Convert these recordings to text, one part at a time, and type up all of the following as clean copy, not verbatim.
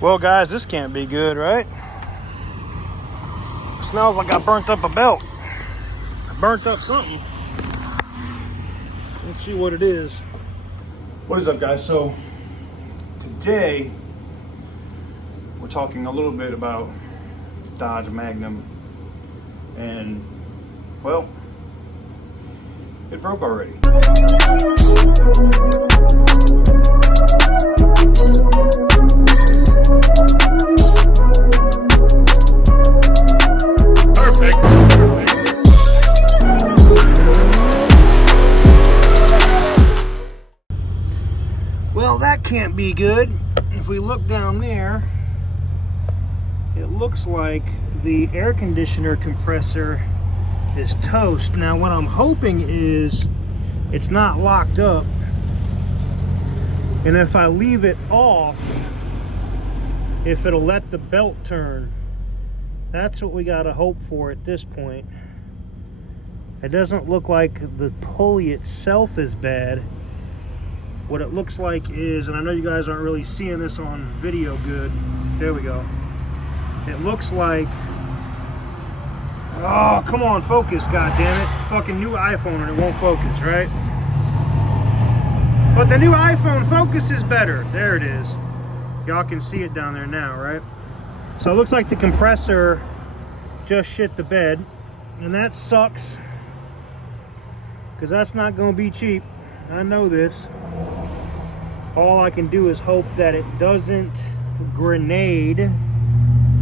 Well, guys, this can't be good, right? It smells like I burnt up a belt. I burnt up something. Let's see what it is. What is up, guys? So today we're talking a little bit about Dodge Magnum, and well, it broke already. Well, that can't be good. If we look down there, it looks like the air conditioner compressor is toast. Now, what I'm hoping is it's not locked up, and if I leave it off, if it'll let the belt turn. That's what we gotta hope for at this point. It doesn't look like the pulley itself is bad. What it looks like is, and I know you guys aren't really seeing this on video good. There we go. It looks like, oh, come on, focus, goddammit. Fucking new iPhone and it won't focus, right? But the new iPhone focuses better. There it is. Y'all can see it down there now, right? So it looks like the compressor just shit the bed, and that sucks, because that's not gonna be cheap. I know this. All I can do is hope that it doesn't grenade.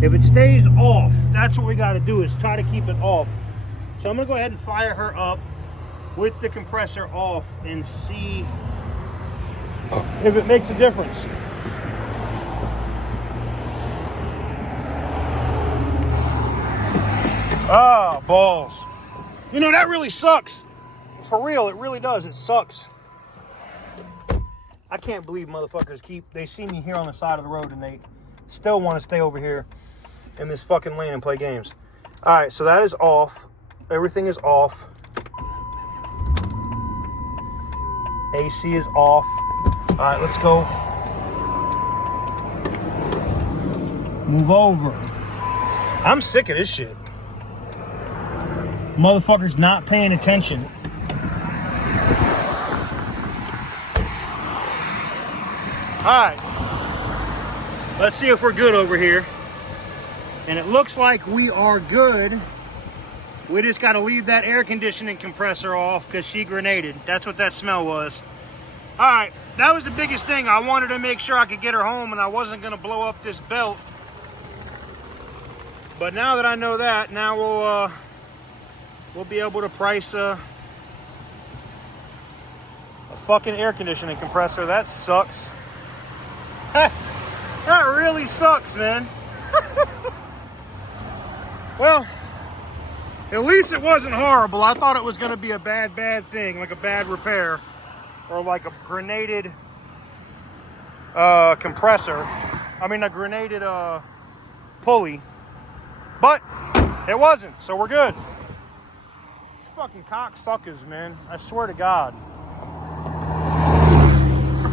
If it stays off, that's what we got to do, is try to keep it off. So I'm gonna go ahead and fire her up with the compressor off and see if it makes a difference. Ah, balls. You know, that really sucks. For real, it really does. It sucks. I can't believe motherfuckers they see me here on the side of the road and they still want to stay over here in this fucking lane and play games. All right, so that is off. Everything is off. AC is off. All right, let's go. Move over. I'm sick of this shit. Motherfuckers not paying attention. Alright, let's see if we're good over here. And it looks like we are good. We just got to leave that air conditioning compressor off because she grenaded. That's what that smell was. Alright, that was the biggest thing. I wanted to make sure I could get her home and I wasn't going to blow up this belt. But now that I know that, now we'll be able to price a fucking air conditioning compressor. That sucks. That really sucks, man. Well, at least it wasn't horrible. I thought it was going to be a bad thing, like a bad repair, or like a grenaded compressor. I mean, a grenaded pulley. But it wasn't, so we're good. These fucking cocksuckers, man. I swear to God.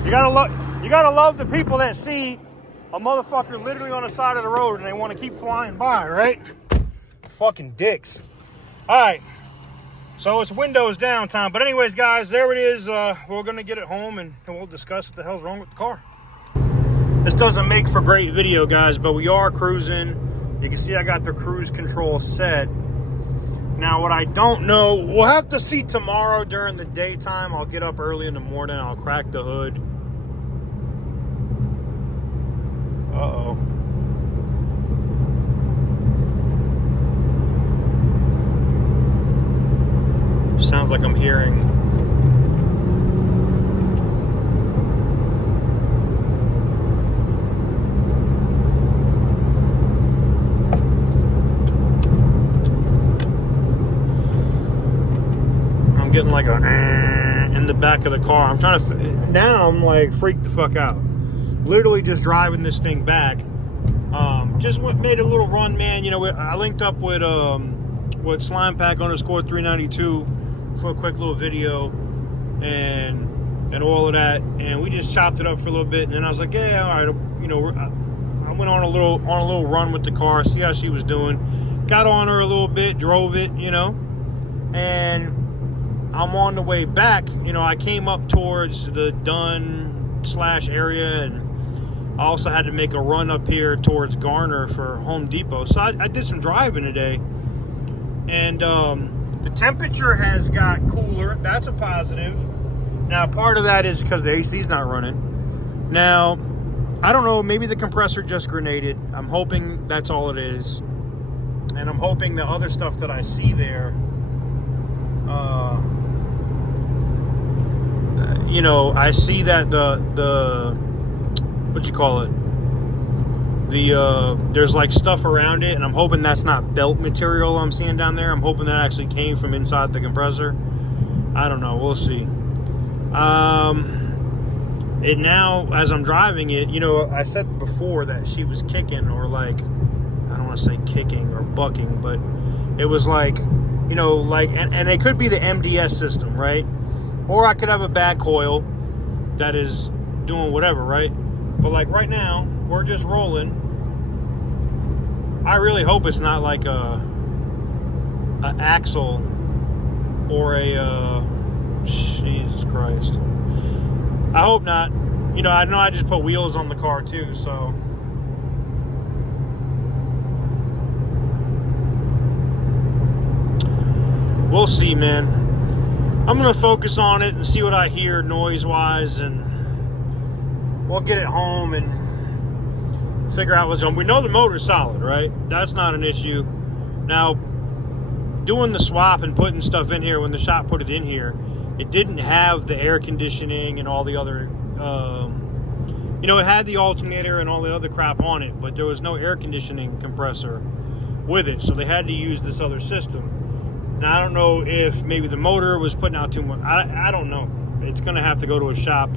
You gotta love the people that see a motherfucker literally on the side of the road and they want to keep flying by, right? Fucking dicks. All right, so it's windows down time. But anyways, guys, there it is. We're gonna get it home and we'll discuss what the hell's wrong with the car. This doesn't make for great video, guys, but we are cruising. You can see I got the cruise control set. Now, what I don't know, we'll have to see tomorrow during the daytime. I'll get up early in the morning. I'll crack the hood. Uh-oh. Sounds like I'm hearing. I'm getting like a in the back of the car. I'm trying to, now I'm like freaked the fuck out. Literally just driving this thing back. Just made a little run, man. You know, I linked up with Slime Pack _392 for a quick little video and all of that, and we just chopped it up for a little bit. And then I was like, yeah, all right, you know, I went on a little run with the car, see how she was doing. Got on her a little bit, drove it, you know, and I'm on the way back. You know, I came up towards the Dunn/area, and I also had to make a run up here towards Garner for Home Depot. So I did some driving today, and the temperature has got cooler. That's a positive. Now, part of that is because the AC's not running. Now, I don't know, maybe the compressor just grenaded. I'm hoping that's all it is. And I'm hoping the other stuff that I see there, you know, I see that the what you call it? There's like stuff around it, and I'm hoping that's not belt material I'm seeing down there. I'm hoping that actually came from inside the compressor. I don't know, we'll see. It now, as I'm driving it, you know, I said before that she was kicking, or like, I don't want to say kicking or bucking, but it was like, you know, like, and it could be the MDS system, right? Or I could have a bad coil that is doing whatever, right? But like right now, we're just rolling. I really hope it's not like a axle or a Jesus Christ. I hope not. You know I just put wheels on the car too, so we'll see, man. I'm gonna focus on it and see what I hear noise-wise, and we'll get it home and figure out what's on. We know the motor's solid, right? That's not an issue. Now, doing the swap and putting stuff in here, when the shop put it in here, it didn't have the air conditioning and all the other, you know, it had the alternator and all the other crap on it, but there was no air conditioning compressor with it, so they had to use this other system. Now, I don't know if maybe the motor was putting out too much. I don't know. It's going to have to go to a shop.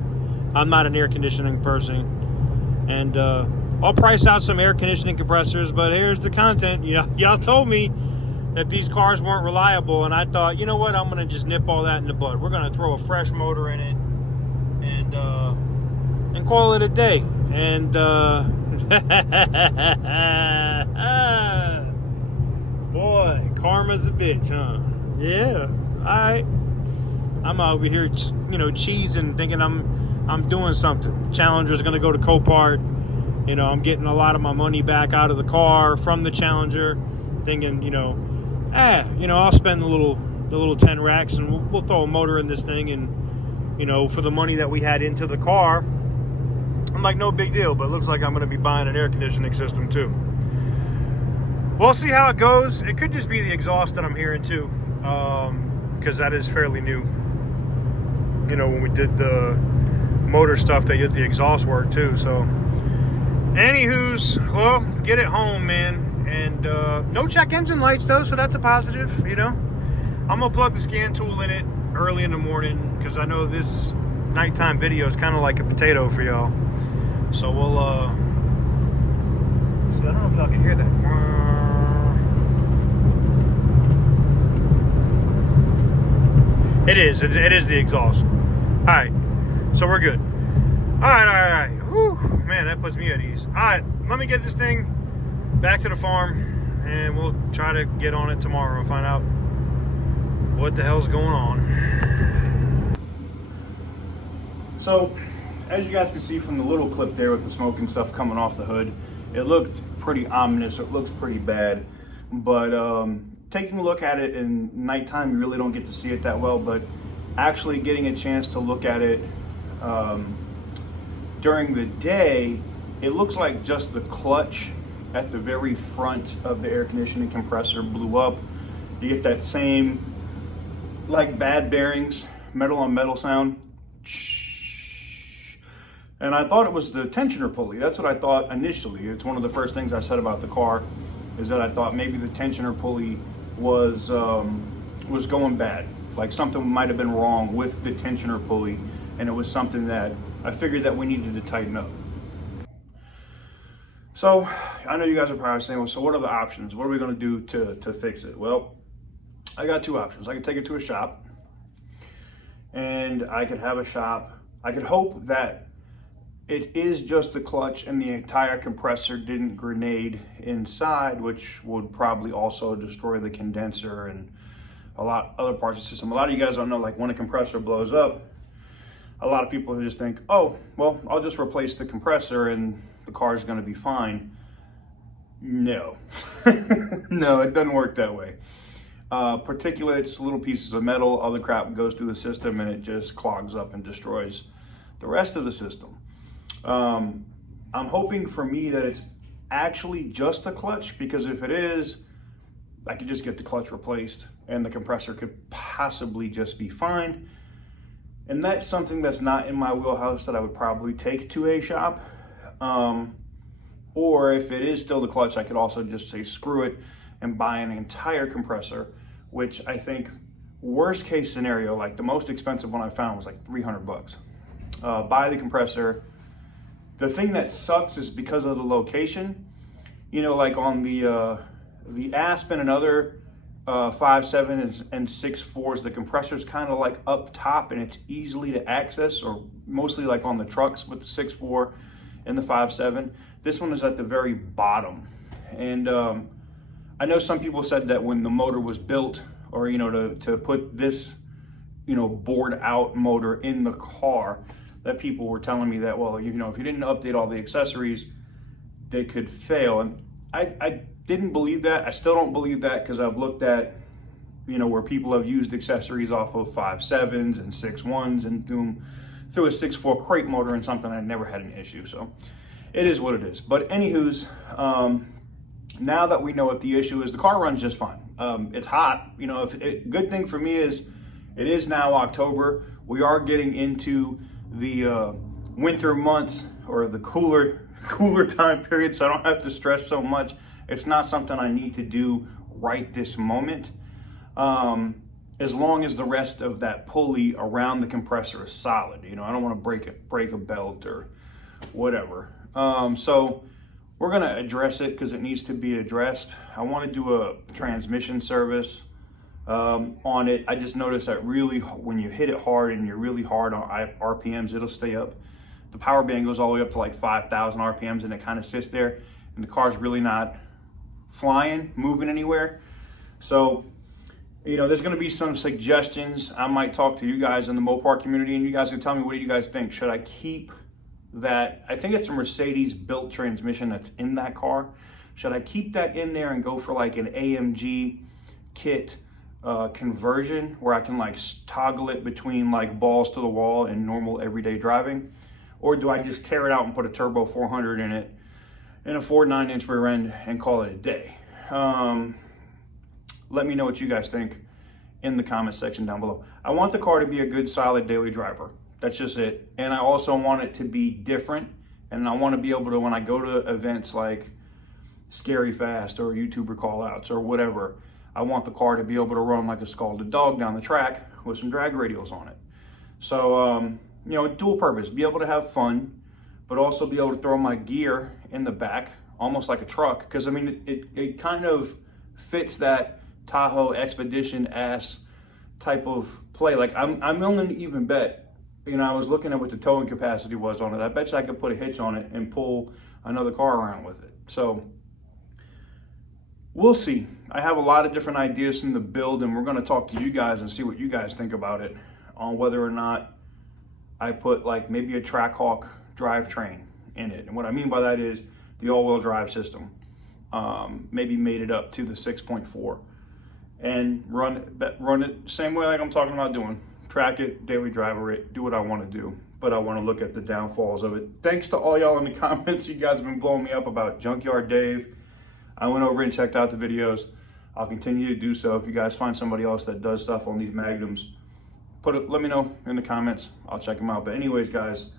I'm not an air conditioning person. And I'll price out some air conditioning compressors, but here's the content. You know, y'all told me that these cars weren't reliable, and I thought, you know what, I'm going to just nip all that in the bud. We're going to throw a fresh motor in it and call it a day. And boy, karma's a bitch, huh? Yeah. All right. I'm over here, you know, cheesing, thinking I'm doing something. Challenger's going to go to Copart. You know, I'm getting a lot of my money back out of the car from the Challenger, thinking, you know, you know, I'll spend the little 10 racks and we'll throw a motor in this thing, and, you know, for the money that we had into the car, I'm like, no big deal, but it looks like I'm going to be buying an air conditioning system too. We'll see how it goes. It could just be the exhaust that I'm hearing too, because that is fairly new. You know, when we did the motor stuff, they did the exhaust work too. So, anywho's, well, get it home, man. And no check engine lights though, so that's a positive. You know, I'm gonna plug the scan tool in it early in the morning, because I know this nighttime video is kind of like a potato for y'all. So we'll so I don't know if y'all can hear that. It is the exhaust. All right, so we're good. All right. Whew, man, that puts me at ease. All right, let me get this thing back to the farm, and we'll try to get on it tomorrow and find out what the hell's going on. So, as you guys can see from the little clip there with the smoke and stuff coming off the hood, it looked pretty ominous. It looks pretty bad, but taking a look at it in nighttime, you really don't get to see it that well, but actually getting a chance to look at it during the day, it looks like just the clutch at the very front of the air conditioning compressor blew up. You get that same, like, bad bearings, metal on metal sound. And I thought it was the tensioner pulley. That's what I thought initially. It's one of the first things I said about the car, is that I thought maybe the tensioner pulley was going bad. Like something might have been wrong with the tensioner pulley, and it was something that I figured that we needed to tighten up. So I know you guys are probably saying, well, so what are the options? What are we gonna do to fix it? Well, I got two options. I could take it to a shop, and I could have a shop. I could hope that it is just the clutch and the entire compressor didn't grenade inside, which would probably also destroy the condenser and a lot other parts of the system. A lot of you guys don't know, like when a compressor blows up, a lot of people just think, oh, well, I'll just replace the compressor and the car is going to be fine. No, no, it doesn't work that way. Particulates, little pieces of metal, other crap goes through the system and it just clogs up and destroys the rest of the system. I'm hoping for me that it's actually just the clutch, because if it is, I could just get the clutch replaced and the compressor could possibly just be fine. And that's something that's not in my wheelhouse that I would probably take to a shop. Or if it is still the clutch, I could also just say screw it and buy an entire compressor, which I think worst case scenario, like the most expensive one I found was like 300 bucks. Buy the compressor. The thing that sucks is because of the location, you know, like on the Aspen and other 5.7 and 6.4s, the compressor's kind of like up top and it's easily to access, or mostly like on the trucks with the 6.4 and the 5.7. This one is at the very bottom. And I know some people said that when the motor was built, or, you know, to put this, you know, bored out motor in the car, that people were telling me that, well, you know, if you didn't update all the accessories, they could fail. And I didn't believe that. I still don't believe that, because I've looked at, you know, where people have used accessories off of 5.7s and 6.1s and through a 6.4 crate motor and something, I never had an issue. So it is what it is. But anywho's, now that we know what the issue is, the car runs just fine. It's hot. You know, good thing for me is it is now October. We are getting into the winter months, or the cooler time period, so I don't have to stress so much. It's not something I need to do right this moment. As long as the rest of that pulley around the compressor is solid. You know, I don't want to break a belt or whatever. So we're going to address it because it needs to be addressed. I want to do a transmission service on it. I just noticed that really when you hit it hard and you're really hard on RPMs, it'll stay up. The power band goes all the way up to like 5,000 RPMs and it kind of sits there and the car's really not flying, moving anywhere. So, you know, there's going to be some suggestions. I might talk to you guys in the Mopar community and you guys can tell me, what do you guys think? Should I keep that? I think it's a Mercedes built transmission that's in that car. Should I keep that in there and go for like an AMG kit conversion where I can like toggle it between like balls to the wall and normal everyday driving? Or do I just tear it out and put a turbo 400 in it and a 4.9-inch rear end and call it a day? Let me know what you guys think in the comment section down below. I want the car to be a good, solid daily driver. That's just it. And I also want it to be different. And I want to be able to, when I go to events like Scary Fast or YouTuber callouts or whatever, I want the car to be able to run like a scalded dog down the track with some drag radials on it. So, you know, dual purpose, be able to have fun, but also be able to throw my gear in the back, almost like a truck. Because, I mean, it kind of fits that Tahoe Expedition-ass type of play. Like, I'm willing to even bet, you know, I was looking at what the towing capacity was on it. I bet you I could put a hitch on it and pull another car around with it. So, we'll see. I have a lot of different ideas from the build, and we're going to talk to you guys and see what you guys think about it, on whether or not I put like maybe a Trackhawk drivetrain in it. And what I mean by that is the all-wheel drive system. Maybe made it up to the 6.4 and run it same way like I'm talking about doing. Track it, daily driver it, do what I want to do. But I want to look at the downfalls of it. Thanks to all y'all in the comments. You guys have been blowing me up about Junkyard Dave. I went over and checked out the videos. I'll continue to do so. If you guys find somebody else that does stuff on these Magnums, let me know in the comments. I'll check them out. But anyways, guys,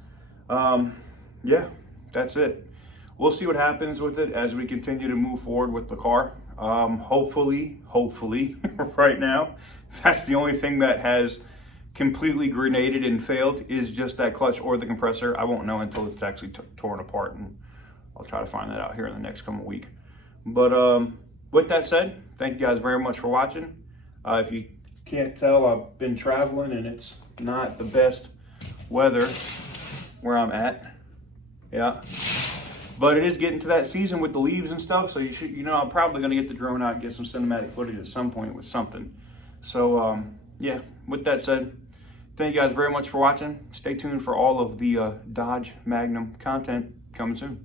yeah, that's it. We'll see what happens with it as we continue to move forward with the car. Hopefully, right now, that's the only thing that has completely grenaded and failed, is just that clutch or the compressor. I won't know until it's actually torn apart, and I'll try to find that out here in the next coming week. But with that said, thank you guys very much for watching. If you can't tell, I've been traveling and it's not the best weather where I'm at. Yeah. But it is getting to that season with the leaves and stuff, so I'm probably going to get the drone out and get some cinematic footage at some point with something. So, yeah, with that said, thank you guys very much for watching. Stay tuned for all of the Dodge Magnum content coming soon.